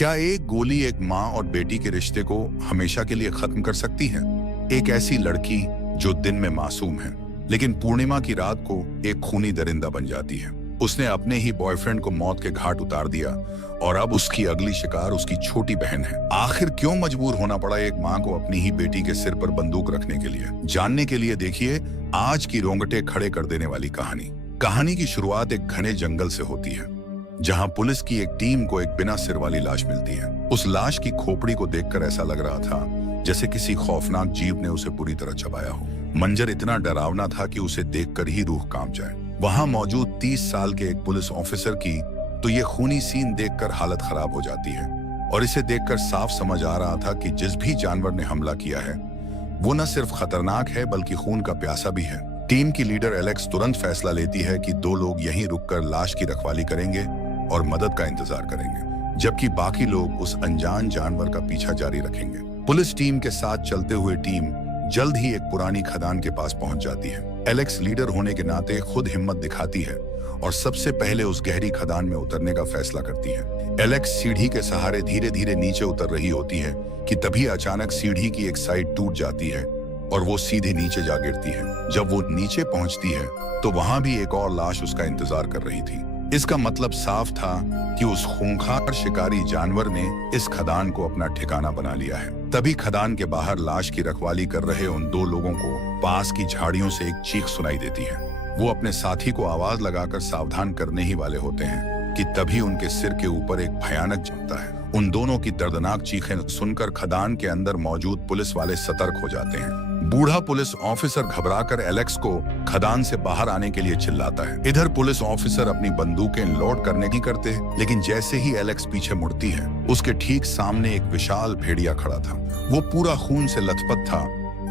क्या एक गोली एक माँ और बेटी के रिश्ते को हमेशा के लिए खत्म कर सकती है? एक ऐसी लड़की जो दिन में मासूम है, लेकिन पूर्णिमा की रात को एक खूनी दरिंदा बन जाती है। उसने अपने ही बॉयफ्रेंड को मौत के घाट उतार दिया और अब उसकी अगली शिकार उसकी छोटी बहन है। आखिर क्यों मजबूर होना पड़ा एक माँ को अपनी ही बेटी के सिर पर बंदूक रखने के लिए? जानने के लिए देखिए आज की रोंगटे खड़े कर देने वाली कहानी की शुरुआत एक घने जंगल से होती है, जहां पुलिस की एक टीम को एक बिना सिर वाली लाश मिलती है। उस लाश की खोपड़ी को देखकर ऐसा लग रहा था जैसे किसी खौफनाक जीव ने उसे पूरी तरह चबाया हो। मंजर इतना डरावना था कि उसे देखकर ही रूह कांप जाए। वहां मौजूद 30 साल के एक पुलिस ऑफिसर की तो ये खूनी सीन देखकर हालत खराब हो जाती है और इसे देखकर साफ समझ आ रहा था कि जिस भी जानवर ने हमला किया है वो न सिर्फ खतरनाक है बल्कि खून का प्यासा भी है। टीम की लीडर एलेक्स तुरंत फैसला लेती है कि 2 लोग यहीं रुककर लाश की रखवाली करेंगे और मदद का इंतजार करेंगे, जबकि बाकी लोग उस अनजान जानवर का पीछा जारी रखेंगे। पुलिस टीम के साथ चलते हुए टीम जल्द ही एक पुरानी खदान के पास पहुंच जाती है। एलेक्स लीडर होने के नाते खुद हिम्मत दिखाती है और सबसे पहले उस गहरी खदान में उतरने का फैसला करती है। एलेक्स सीढ़ी के सहारे धीरे धीरे नीचे उतर रही होती है कि तभी अचानक सीढ़ी की एक साइड टूट जाती है और वो सीधे नीचे जा गिरती है। जब वो नीचे पहुंचती है तो वहां भी एक और लाश उसका इंतजार कर रही थी। इसका मतलब साफ था कि उस खूंखार शिकारी जानवर ने इस खदान को अपना ठिकाना बना लिया है। तभी खदान के बाहर लाश की रखवाली कर रहे उन 2 लोगों को पास की झाड़ियों से एक चीख सुनाई देती है। वो अपने साथी को आवाज लगाकर सावधान करने ही वाले होते हैं कि तभी उनके सिर के ऊपर एक भयानक जमता है। उन दोनों की दर्दनाक चीखें सुनकर खदान के अंदर मौजूद पुलिस वाले सतर्क हो जाते हैं। बूढ़ा पुलिस ऑफिसर घबराकर एलेक्स को खदान से बाहर आने के लिए चिल्लाता है। इधर पुलिस ऑफिसर अपनी बंदूकें लोड करने की करते हैं, लेकिन जैसे ही एलेक्स पीछे मुड़ती है उसके ठीक सामने एक विशाल भेड़िया खड़ा था। वो पूरा खून से लथपथ था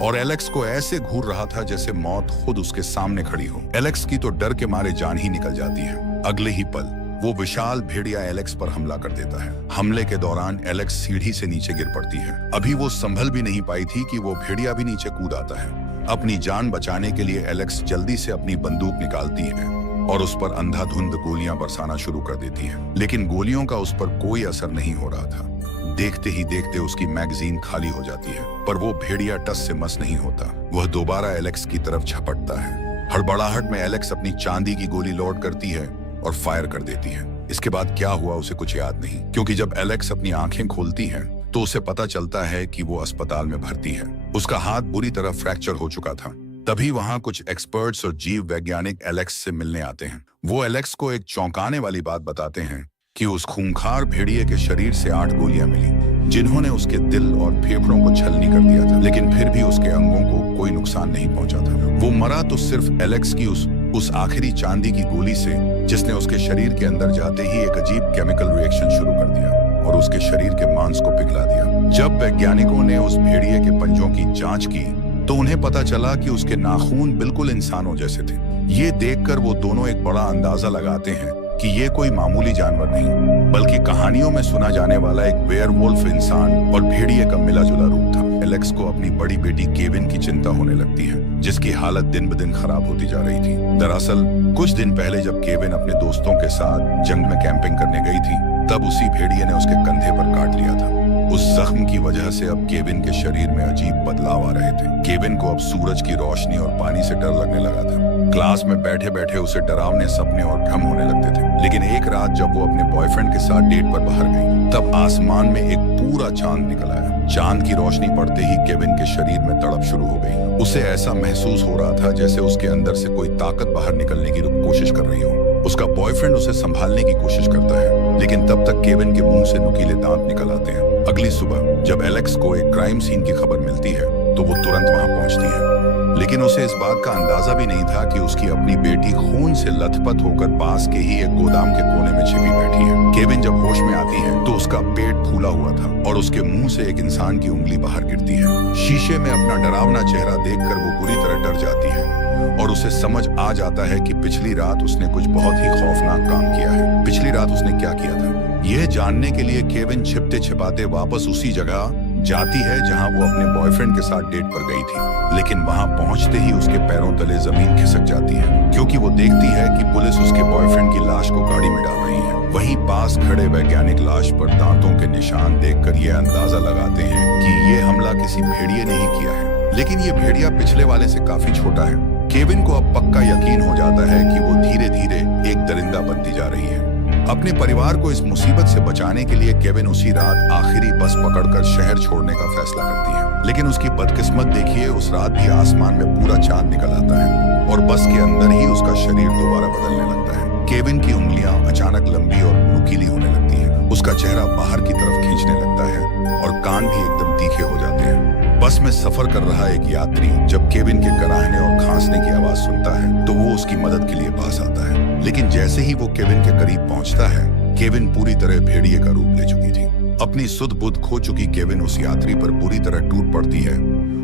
और एलेक्स को ऐसे घूर रहा था जैसे मौत खुद उसके सामने खड़ी हो। एलेक्स की तो डर के मारे जान ही निकल जाती है। अगले ही पल वो विशाल भेड़िया एलेक्स पर हमला कर देता है। हमले के दौरान एलेक्स सीढ़ी से नीचे गिर पड़ती है। अभी वो संभल भी नहीं पाई थी कि वो भेड़िया भी नीचे कूद आता है। अपनी जान बचाने के लिए एलेक्स जल्दी से अपनी बंदूक निकालती है और उस पर अंधाधुंध गोलियां बरसाना शुरू कर देती है, लेकिन गोलियों का उस पर कोई असर नहीं हो रहा था। देखते ही देखते उसकी मैगजीन खाली हो जाती है, पर वो भेड़िया टस से मस नहीं होता। वह दोबारा एलेक्स की तरफ झपटता है। हड़बड़ाहट में एलेक्स अपनी चांदी की गोली लोड करती है और फायर कर देती है। इसके बाद क्या हुआ उसे कुछ याद नहीं, क्योंकि जब एलेक्स अपनी आंखें खोलती है तो उसे पता चलता है कि वो अस्पताल में भर्ती है। उसका हाथ बुरी तरह फ्रैक्चर हो चुका था। तभी वहां कुछ एक्सपर्ट्स और जीव वैज्ञानिक एलेक्स से मिलने आते हैं। वो एलेक्स को एक चौंकाने वाली बात बताते हैं कि उस खूंखार भेड़िए के शरीर से 8 गोलियां मिली, जिन्होंने उसके दिल और फेफड़ों को छलनी कर दिया था, लेकिन फिर भी उसके अंगों को कोई नुकसान नहीं पहुंचा था। वो मरा तो सिर्फ एलेक्स की उस आखिरी चांदी की गोली से, जिसने उसके शरीर के अंदर जाते ही एक अजीब केमिकल रिएक्शन शुरू कर दिया और उसके शरीर के मांस को पिघला दिया। जब वैज्ञानिकों ने उस भेड़िए के पंजों की जांच की तो उन्हें पता चला कि उसके नाखून बिल्कुल इंसानों जैसे थे। ये देखकर वो दोनों एक बड़ा अंदाजा लगाते हैं कि ये कोई मामूली जानवर नहीं, बल्कि कहानियों में सुना जाने वाला एक वेयरवुल्फ इंसान और भेड़िए का मिला-जुला रूप था। एलेक्स को अपनी बड़ी बेटी केविन की चिंता होने लगती है, जिसकी हालत दिन ब दिन खराब होती जा रही थी। दरअसल कुछ दिन पहले जब केविन अपने दोस्तों के साथ जंग में कैंपिंग करने गई थी, तब उसी भेड़िए ने उसके कंधे पर काट लिया था। उस जख्म की वजह से अब केविन के शरीर में अजीब बदलाव आ रहे थे। केविन को अब सूरज की रोशनी और पानी से डर लगने लगा था। क्लास में बैठे बैठे उसे डरावने सपने और भ्रम होने लगते थे। लेकिन एक रात जब वो अपने बॉयफ्रेंड के साथ डेट पर बाहर गई, तब आसमान में एक पूरा चांद निकल आया। चांद की रोशनी पड़ते ही केविन के शरीर में तड़प शुरू हो गई। उसे ऐसा महसूस हो रहा था जैसे उसके अंदर से कोई ताकत बाहर निकलने की कोशिश कर रही हो। उसका बॉयफ्रेंड उसे संभालने की कोशिश करता है, लेकिन तब तक केविन के मुंह से नुकीले दांत निकल आते हैं। अगली सुबह जब एलेक्स को एक क्राइम सीन की खबर मिलती है तो वो तुरंत वहां पहुंचती है, लेकिन उसे इस बात का अंदाजा भी नहीं था कि उसकी अपनी बेटी खून से लथपथ होकर पास के ही एक गोदाम के कोने में छिपी बैठी है। केविन जब होश में आती है तो उसका पेट फूला हुआ था और उसके मुंह से एक इंसान की उंगली बाहर गिरती है। शीशे में अपना डरावना चेहरा देखकर वो बुरी तरह डर जाती है और उसे समझ आ जाता है कि पिछली रात उसने कुछ बहुत ही खौफनाक काम किया है। पिछली रात उसने क्या किया था, यह जानने के लिए केविन छिपते छिपाते वापस उसी जगह जाती है जहां वो अपने बॉयफ्रेंड के साथ डेट पर गई थी। लेकिन वहां पहुंचते ही उसके पैरों तले जमीन खिसक जाती है, क्योंकि वो देखती है कि पुलिस उसके बॉयफ्रेंड की लाश को गाड़ी में डाल रही है। वहीं पास खड़े वैज्ञानिक लाश पर दांतों के निशान देखकर यह अंदाजा लगाते हैं कि यह हमला किसी भेड़िए ने ही किया है, लेकिन यह भेड़िया पिछले वाले से काफी छोटा है। केविन को अब पक्का यकीन हो जाता है कि वो धीरे धीरे एक दरिंदा बनती जा रही है। अपने परिवार को इस मुसीबत से बचाने के लिए केविन उसी रात आखिरी बस पकड़कर शहर छोड़ने का फैसला करती है। लेकिन उसकी बदकिस्मत देखिए, उस रात भी आसमान में पूरा चांद निकल आता है और बस के अंदर ही उसका शरीर दोबारा बदलने लगता है। केविन की उंगलियां अचानक लंबी और नुकीली होने लगती हैं। उसका चेहरा बाहर की तरफ खींचने लगता है और कान भी एकदम तीखे हो जाते हैं। बस में सफर कर रहा एक यात्री जब केविन के कराहने और खांसने की आवाज सुनता है तो वो उसकी मदद के लिए पास आता है। लेकिन जैसे ही वो केविन के करीब पहुंचता है, केविन पूरी तरह भेड़िए का रूप ले चुकी थी। अपनी सुध बुध खो चुकी केविन उस यात्री पर बुरी तरह टूट पड़ती है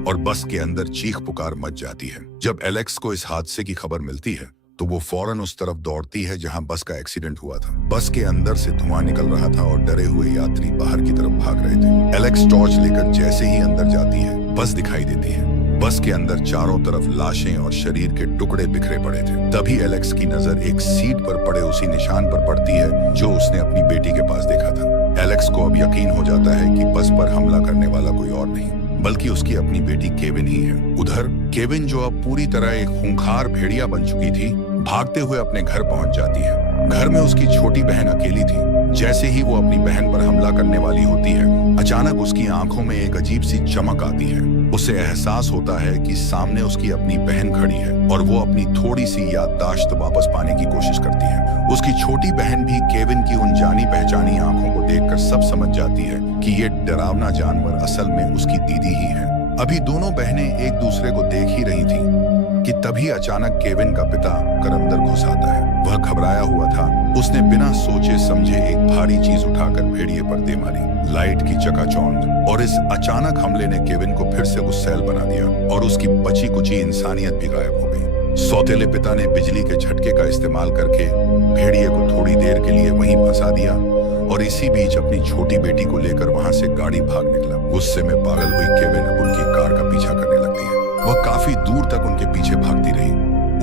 और बस के अंदर चीख पुकार मच जाती है। जब एलेक्स को इस हादसे की खबर मिलती है तो वो फौरन उस तरफ दौड़ती है जहां बस का एक्सीडेंट हुआ था। बस के अंदर से धुआं निकल रहा था और डरे हुए यात्री बाहर की तरफ भाग रहे थे। एलेक्स टॉर्च लेकर जैसे ही अंदर जाती है, बस दिखाई देती है। बस के अंदर चारों तरफ लाशें और शरीर के टुकड़े बिखरे पड़े थे। तभी एलेक्स की नजर एक सीट पर पड़े उसी निशान पर पड़ती है जो उसने अपनी बेटी के पास देखा था। एलेक्स को अब यकीन हो जाता है कि बस पर हमला करने वाला कोई और नहीं बल्कि उसकी अपनी बेटी केविन ही है। उधर केविन, जो अब पूरी तरह एक खूंखार भेड़िया बन चुकी थी, भागते हुए अपने घर पहुंच जाती है। घर में उसकी छोटी बहन अकेली थी। जैसे ही वो अपनी बहन पर हमला करने वाली होती है, अचानक उसकी आंखों में एक अजीब सी चमक आती है। उसे एहसास होता है कि सामने उसकी अपनी बहन खड़ी है और वो अपनी थोड़ी सी याददाश्त वापस पाने की कोशिश करती है। उसकी छोटी बहन भी केविन की उन जानी पहचानी आंखों को देखकर सब समझ जाती है कि ये डरावना जानवर असल में उसकी दीदी ही है। अभी दोनों बहनें एक दूसरे को देख ही रही थी कि तभी अचानक केविन का पिता घर अंदर घुस आता है। वह घबराया हुआ था। उसने बिना सोचे समझे एक भारी चीज उठाकर भेड़िए पर दे मारी। लाइट की चकाचौंध और इस अचानक हमले ने केविन को फिर से गुस्सैल बना दिया और उसकी बची कुची इंसानियत भी गायब हो गई। सौतेले पिता ने बिजली के झटके का इस्तेमाल करके भेड़िए को थोड़ी देर के लिए वहीं फंसा दिया और इसी बीच अपनी छोटी बेटी को लेकर वहां से गाड़ी भाग निकला। गुस्से में पागल हुई केविन अब उनकी कार का पीछा करने लगती है। वह काफी दूर तक उनके पीछे भागती रही।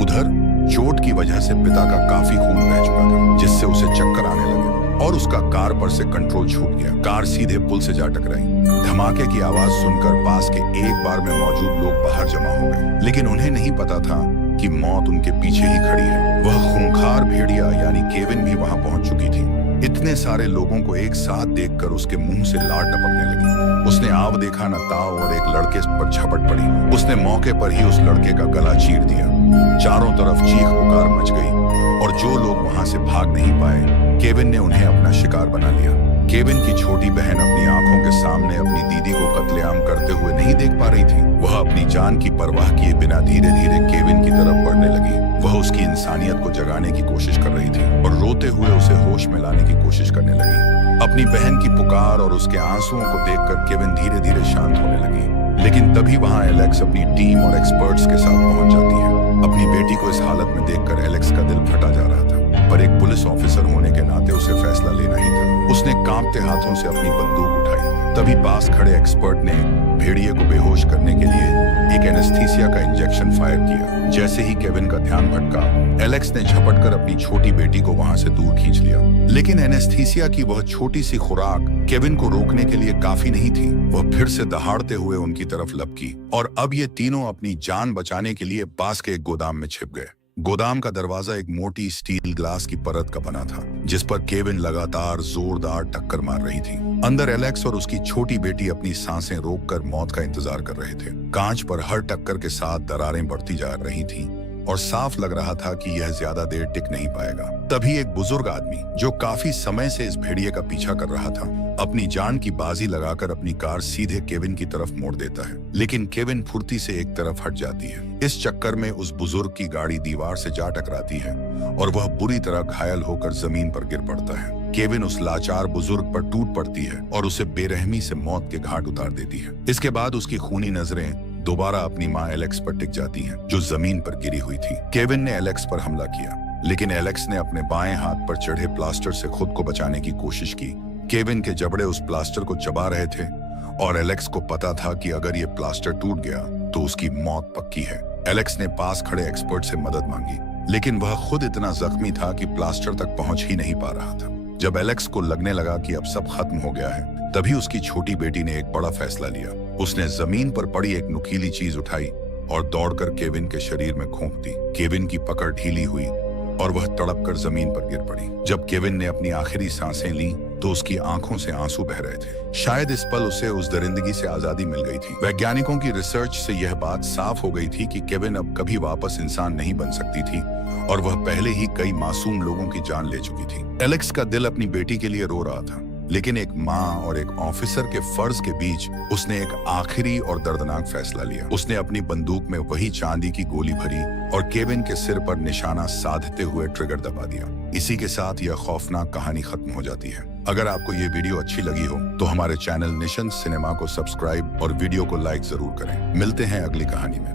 उधर चोट की वजह से पिता का काफी खून बह चुका था, जिससे उसे चक्कर आने लगे और उसका कार पर से कंट्रोल छूट गया। कार सीधे पुल से जा टकराई। धमाके की आवाज सुनकर पास के एक बार में मौजूद लोग बाहर जमा हो गए, लेकिन उन्हें नहीं पता था कि मौत उनके पीछे ही खड़ी है। वह खूंखार भेड़िया यानी केविन भी वहां पहुंच चुकी थी। इतने सारे लोगों को एक साथ देखकर उसके मुंह से लार टपकने लगी। उसने आव देखा न ताव और एक लड़के पर झपट पड़ी। उसने मौके पर ही उस लड़के का गला चीर दिया। चारों तरफ चीख पुकार मच गई और जो लोग वहां से भाग नहीं पाए, केविन ने उन्हें अपना शिकार बना लिया। केविन की छोटी बहन अपनी आंखों के सामने अपनी दीदी को कत्लेआम करते हुए नहीं देख पा रही थी। वह अपनी जान की परवाह किए बिना धीरे धीरे केविन की तरफ बढ़ने लगी। वह उसकी इंसानियत को जगाने की कोशिश कर रही थी और रोते हुए उसे होश में लाने की कोशिश करने लगी। अपनी बहन की पुकार और उसके आंसुओं को देखकर केविन धीरे धीरे शांत होने लगी। लेकिन तभी वहां एलेक्स अपनी टीम और एक्सपर्ट्स के साथ पहुंच जाती है। अपनी बेटी को इस हालत में देखकर एलेक्स का दिल फटा जा रहा था, पर एक पुलिस ऑफिसर होने के नाते उसे फैसला लेना ही था। उसने कांपते हाथों से अपनी बंदूक उठाई। तभी पास खड़े एक्सपर्ट ने भेड़िए को बेहोश करने के लिए एक एनेस्थीसिया का इंजेक्शन फायर किया। जैसे ही केविन का ध्यान भटका, एलेक्स ने झपटकर अपनी छोटी बेटी को वहां से दूर खींच लिया। लेकिन एनेस्थीसिया की वह छोटी सी खुराक केविन को रोकने के लिए काफी नहीं थी। वह फिर से दहाड़ते हुए उनकी तरफ लपकी और अब ये तीनों अपनी जान बचाने के लिए पास के एक गोदाम में छिप गए। गोदाम का दरवाजा एक मोटी स्टील ग्लास की परत का बना था, जिस पर केविन लगातार जोरदार टक्कर मार रही थी। अंदर एलेक्स और उसकी छोटी बेटी अपनी सांसें रोककर मौत का इंतजार कर रहे थे। कांच पर हर टक्कर के साथ दरारें बढ़ती जा रही थीं और साफ लग रहा था कि यह ज्यादा देर टिक नहीं पाएगा। तभी एक बुजुर्ग आदमी, जो काफी समय से इस भेड़िए का पीछा कर रहा था, अपनी जान की बाजी लगाकर अपनी कार सीधे केविन की तरफ मोड़ देता है। लेकिन केविन फुर्ती से एक तरफ हट जाती है। इस चक्कर में उस बुजुर्ग की गाड़ी दीवार से जा टकराती है और वह बुरी तरह घायल होकर जमीन पर गिर पड़ता है। केविन उस लाचार बुजुर्ग पर टूट पड़ती है और उसे बेरहमी से मौत के घाट उतार देती है। इसके बाद उसकी खूनी नजरें दोबारा अपनी माँ एलेक्स पर टिक जाती हैं, जो जमीन पर गिरी हुई थी। केविन ने एलेक्स पर हमला किया, लेकिन एलेक्स ने अपने बाएं हाथ पर चढ़े प्लास्टर से खुद को बचाने की कोशिश की। केविन के जबड़े उस प्लास्टर को चबा रहे थे और एलेक्स को पता था कि अगर ये प्लास्टर टूट गया तो उसकी मौत पक्की है। एलेक्स ने पास खड़े एक्सपर्ट से मदद मांगी, लेकिन वह खुद इतना जख्मी था कि प्लास्टर तक पहुंच ही नहीं पा रहा था। जब एलेक्स को लगने लगा कि अब सब खत्म हो गया है, तभी उसकी छोटी बेटी ने एक बड़ा फैसला लिया। उसने जमीन पर पड़ी एक नुकीली चीज उठाई और दौड़कर केविन के शरीर में घोंप दी। केविन की पकड़ ढीली हुई और वह तड़प कर जमीन पर गिर पड़ी। जब केविन ने अपनी आखिरी सांसें ली तो उसकी आंखों से आंसू बह रहे थे। शायद इस पल उसे उस दरिंदगी से आजादी मिल गई थी। वैज्ञानिकों की रिसर्च से यह बात साफ हो गई थी कि केविन अब कभी वापस इंसान नहीं बन सकती थी और वह पहले ही कई मासूम लोगों की जान ले चुकी थी। एलेक्स का दिल अपनी बेटी के लिए रो रहा था, लेकिन एक माँ और एक ऑफिसर के फर्ज के बीच उसने एक आखिरी और दर्दनाक फैसला लिया। उसने अपनी बंदूक में वही चांदी की गोली भरी और केविन के सिर पर निशाना साधते हुए ट्रिगर दबा दिया। इसी के साथ यह खौफनाक कहानी खत्म हो जाती है। अगर आपको ये वीडियो अच्छी लगी हो तो हमारे चैनल निशन सिनेमा को सब्सक्राइब और वीडियो को लाइक जरूर करें। मिलते हैं अगली कहानी में।